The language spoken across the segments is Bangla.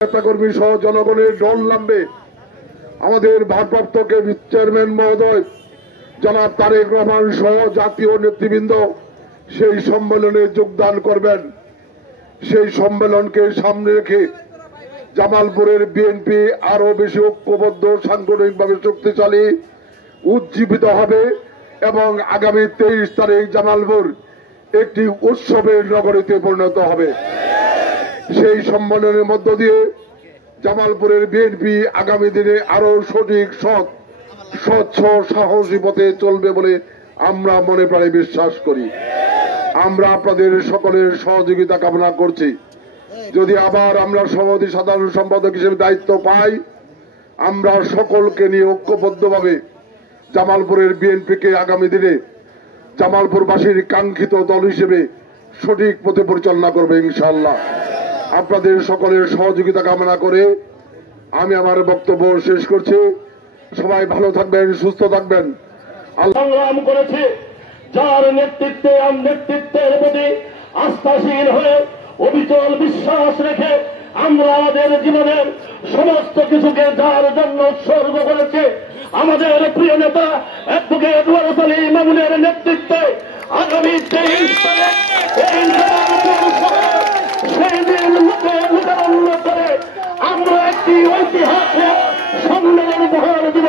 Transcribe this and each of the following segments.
নেতাকর্মী সহ জনগণের দল নামবে। আমাদের ভারপ্রাপ্ত চেয়ারম্যান মহোদয় জনাব তারেক রহমান সহ জাতীয় নেতৃবৃন্দ সেই সম্মেলনে যোগদান করবেন। সেই সম্মেলনকে সামনে রেখে জামালপুরের বিএনপি আরো বেশি ঐক্যবদ্ধ, সাংগঠনিকভাবে শক্তিশালী, উজ্জীবিত হবে এবং আগামী 23 তারিখ জামালপুর একটি উৎসবের নগরীতে পরিণত হবে। সেই সম্মেলনের মধ্য দিয়ে জামালপুরের বিএনপি আগামী দিনে আরো সঠিক, স্বচ্ছ, সাহসী পথে চলবে বলে আমরা মনে প্রাণে বিশ্বাস করি। আমরা আপনাদের সকলের সহযোগিতা কামনা করছি। যদি আবার আমরা সভাপতি সাধারণ সম্পাদক হিসেবে দায়িত্ব পাই, আমরা সকলকে নিয়ে ঐক্যবদ্ধভাবে জামালপুরের বিএনপিকে আগামী দিনে জামালপুরবাসীর কাঙ্ক্ষিত দল হিসেবে সঠিক পথে পরিচালনা করবে ইনশাআল্লাহ। আপনাদের সকলের সহযোগিতা কামনা করে আমি আমার বক্তব্য শেষ করছি। সবাই ভালো থাকবেন, সুস্থ থাকবেন। সংগ্রাম করেছে, যার নেতৃত্বের প্রতি আস্থাশীল হয়ে অবিচল বিশ্বাস রেখে আমরা আমাদের জীবনের সমস্ত কিছুকে যার জন্য উৎসর্গ করেছে আমাদের প্রিয় নেতা অ্যাডভোকেট ওয়ারেস আলী মামুনের নেতৃত্বে আগামী 23 তারিখ সেই দিন উদাহরণ করে আমরা একটি ঐতিহাসিক সম্মেলন উপহার দিব।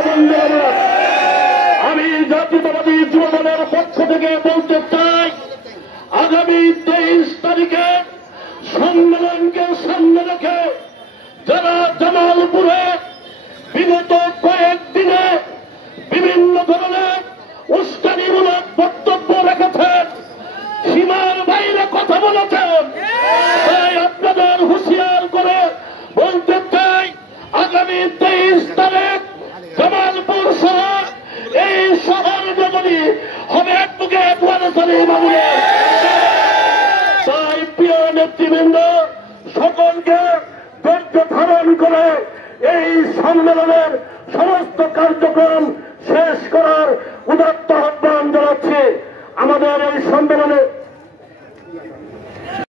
আমি জাতীয়তাবাদী যুবদলের পক্ষ থেকে বলতে চাই, আগামী 23 তারিখে সম্মেলনকে সামনে রেখে যারা জামালপুরে বিগত কয়েকদিনে বিভিন্ন ধরনের উস্কানিমূলক বক্তব্য রেখেছেন, সীমার বাইরে কথা বলেছেন, তাই আপনাদের হুঁশিয়ার করে বলতে চাই, আগামী 23 তারিখ জামালপুর শহর, এই শহর নগরী হবে অ্যাডভোকেট ওয়ারেস আলী মামুনের। তাই প্রিয় নেতৃবৃন্দ, সকলকে ধৈর্য ধারণ করে এই সম্মেলনের সমস্ত কার্যক্রম শেষ করার উদাত্ত আহ্বান জানাচ্ছি। আমাদের এই সম্মেলনে